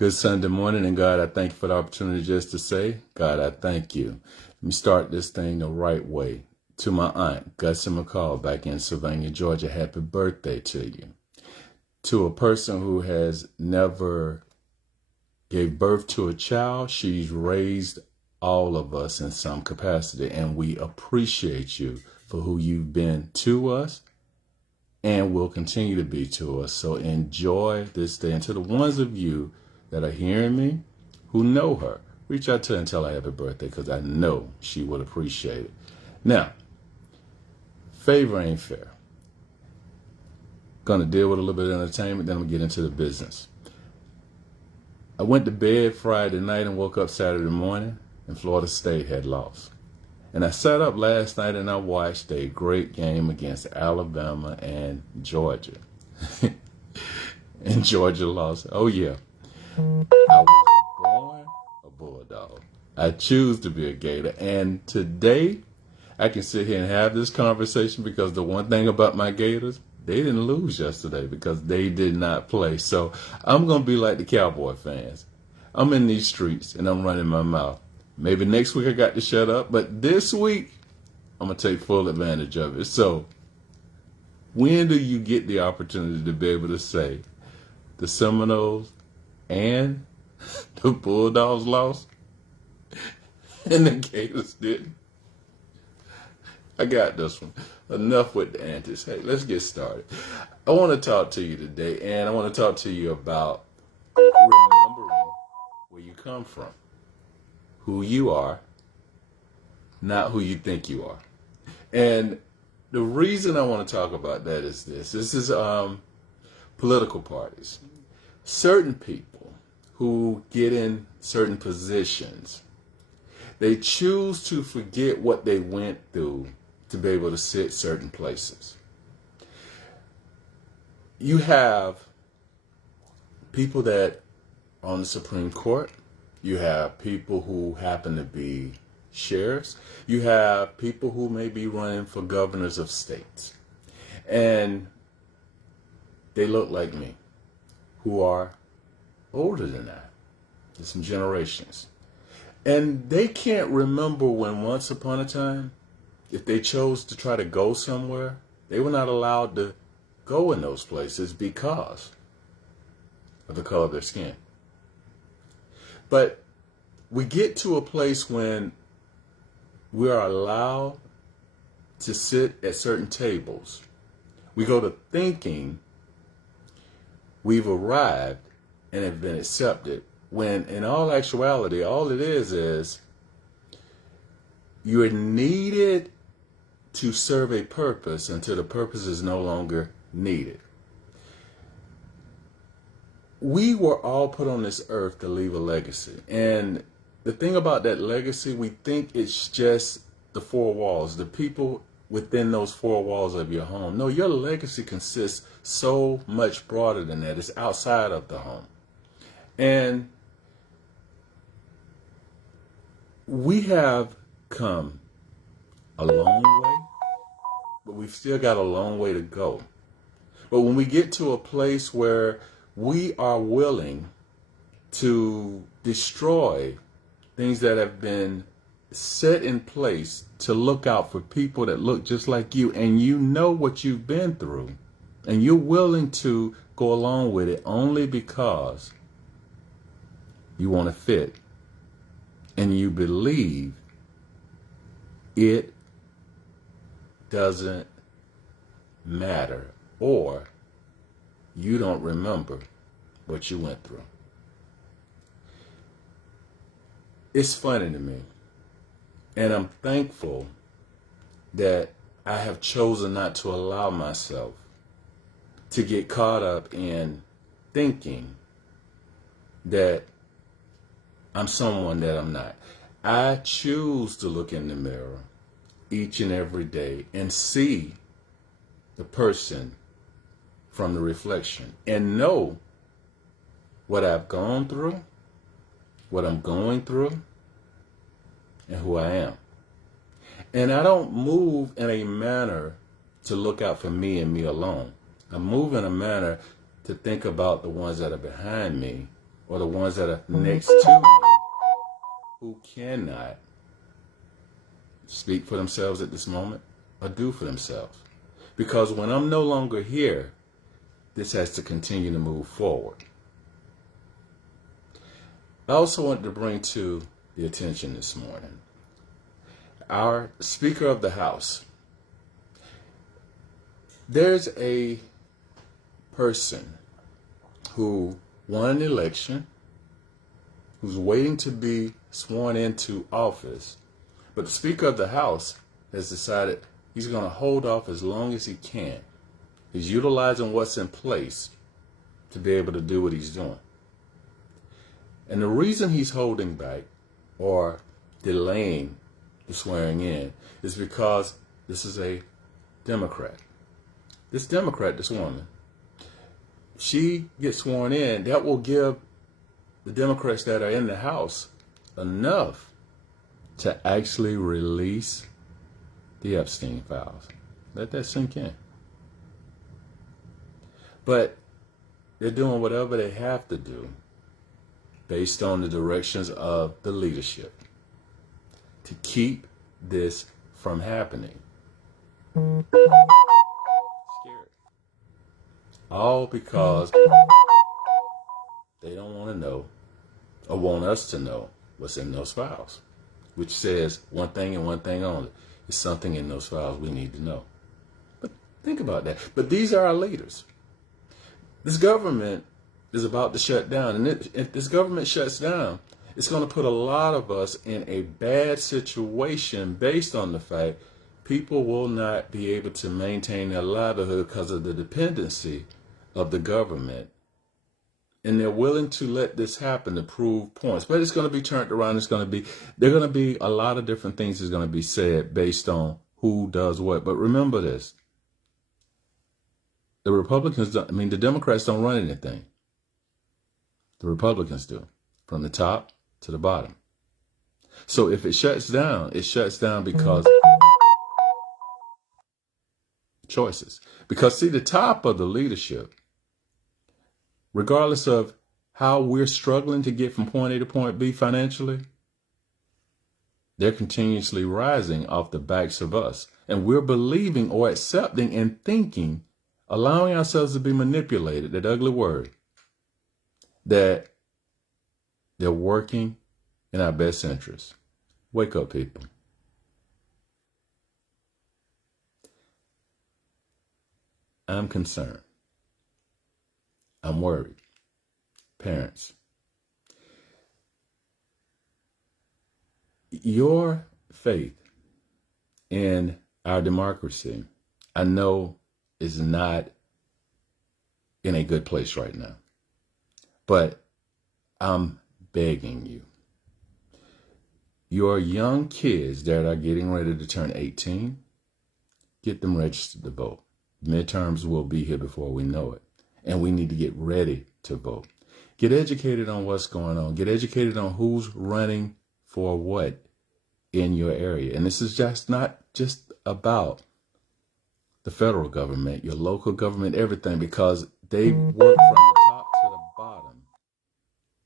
Good Sunday morning, and God, I thank you for the opportunity just to say, God, I thank you. Let me start this thing the right way. To my aunt, Gussie McCall, back in Sylvania, Georgia, happy birthday to you. To a person who has never gave birth to a child, she's raised all of us in some capacity, and we appreciate you for who you've been to us and will continue to be to us. So enjoy this day. And to the ones of you that are hearing me who know her, reach out to her and tell her happy birthday, because I know she would appreciate it. Now, favor ain't fair. Gonna deal with a little bit of entertainment, then I'm gonna get into the business. I went to bed Friday night and woke up Saturday morning, and Florida State had lost. And I sat up last night and I watched a great game against Alabama and Georgia. And Georgia lost. Oh yeah. I was born a Bulldog. I choose to be a Gator. And today, I can sit here and have this conversation because the one thing about my Gators, they didn't lose yesterday because they did not play. So I'm going to be like the Cowboy fans. I'm in these streets and I'm running my mouth. Maybe next week I got to shut up, but this week, I'm going to take full advantage of it. So when do you get the opportunity to be able to say the Seminoles and the Bulldogs lost and the Gators didn't? I got this one. Enough with the antics. Hey, let's get started. I want to talk to you today, and I want to talk to you about remembering where you come from, who you are, not who you think you are. And the reason I want to talk about that is this. This is political parties. Certain people who get in certain positions, they choose to forget what they went through to be able to sit certain places. You have people that are on the Supreme Court. You have people who happen to be sheriffs. You have people who may be running for governors of states. And they look like me, who are older than that. There's some generations. And they can't remember when once upon a time, if they chose to try to go somewhere, they were not allowed to go in those places because of the color of their skin. But we get to a place when we are allowed to sit at certain tables. We go to thinking we've arrived and have been accepted, when in all actuality, all it is you're needed to serve a purpose until the purpose is no longer needed. We were all put on this earth to leave a legacy. And the thing about that legacy, we think it's just the four walls, the people within those four walls of your home. No, your legacy consists so much broader than that. It's outside of the home. And we have come a long way, but we've still got a long way to go. But when we get to a place where we are willing to destroy things that have been set in place to look out for people that look just like you, and you know what you've been through, and you're willing to go along with it only because you want to fit, and you believe it doesn't matter, or you don't remember what you went through. It's funny to me, and I'm thankful that I have chosen not to allow myself to get caught up in thinking that I'm someone that I'm not. I choose to look in the mirror each and every day and see the person from the reflection and know what I've gone through, what I'm going through, and who I am. And I don't move in a manner to look out for me and me alone. I move in a manner to think about the ones that are behind me or the ones that are next to me who cannot speak for themselves at this moment or do for themselves. Because when I'm no longer here, this has to continue to move forward. I also want to bring to the attention this morning our Speaker of the House. There's a person who won an election, who's waiting to be sworn into office, but the Speaker of the House has decided he's going to hold off as long as he can. He's utilizing what's in place to be able to do what he's doing. And the reason he's holding back or delaying the swearing in is because this is a Democrat. This Democrat, this woman, she gets sworn in, that will give the Democrats that are in the House enough to actually release the Epstein files. Let that sink in. But they're doing whatever they have to do based on the directions of the leadership to keep this from happening. Scared. All because they don't want to know or want us to know what's in those files, which says one thing and one thing only. There's something in those files we need to know. But think about that. But these are our leaders. This government is about to shut down. And if this government shuts down, it's going to put a lot of us in a bad situation based on the fact people will not be able to maintain their livelihood because of the dependency of the government. And they're willing to let this happen to prove points. But it's going to be turned around. There are going to be a lot of different things that's going to be said based on who does what. But remember this. The Democrats don't run anything. The Republicans do, from the top to the bottom. So if it shuts down because choices. Because see, the top of the leadership, regardless of how we're struggling to get from point A to point B financially, they're continuously rising off the backs of us. And we're believing or accepting and thinking, allowing ourselves to be manipulated, that ugly word, that they're working in our best interest. Wake up, people. I'm concerned. I'm worried. Parents, your faith in our democracy, I know, is not in a good place right now. But I'm begging you. Your young kids that are getting ready to turn 18, get them registered to vote. Midterms will be here before we know it. And we need to get ready to vote. Get educated on what's going on. Get educated on who's running for what in your area. And this is not just about the federal government, your local government, everything, because they work from the top to the bottom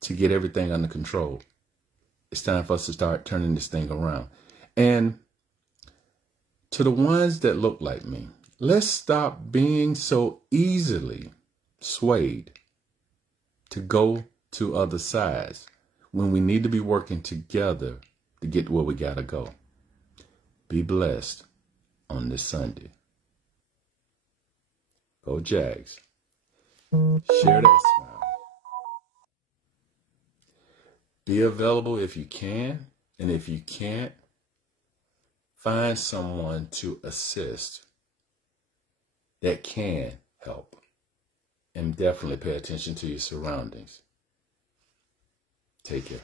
to get everything under control. It's time for us to start turning this thing around. And to the ones that look like me, let's stop being so easily swayed to go to other sides when we need to be working together to get where we gotta go. Be blessed on this Sunday. Go Jags. Share that smile. Be available if you can, and if you can't, find someone to assist that can help. And definitely pay attention to your surroundings. Take care.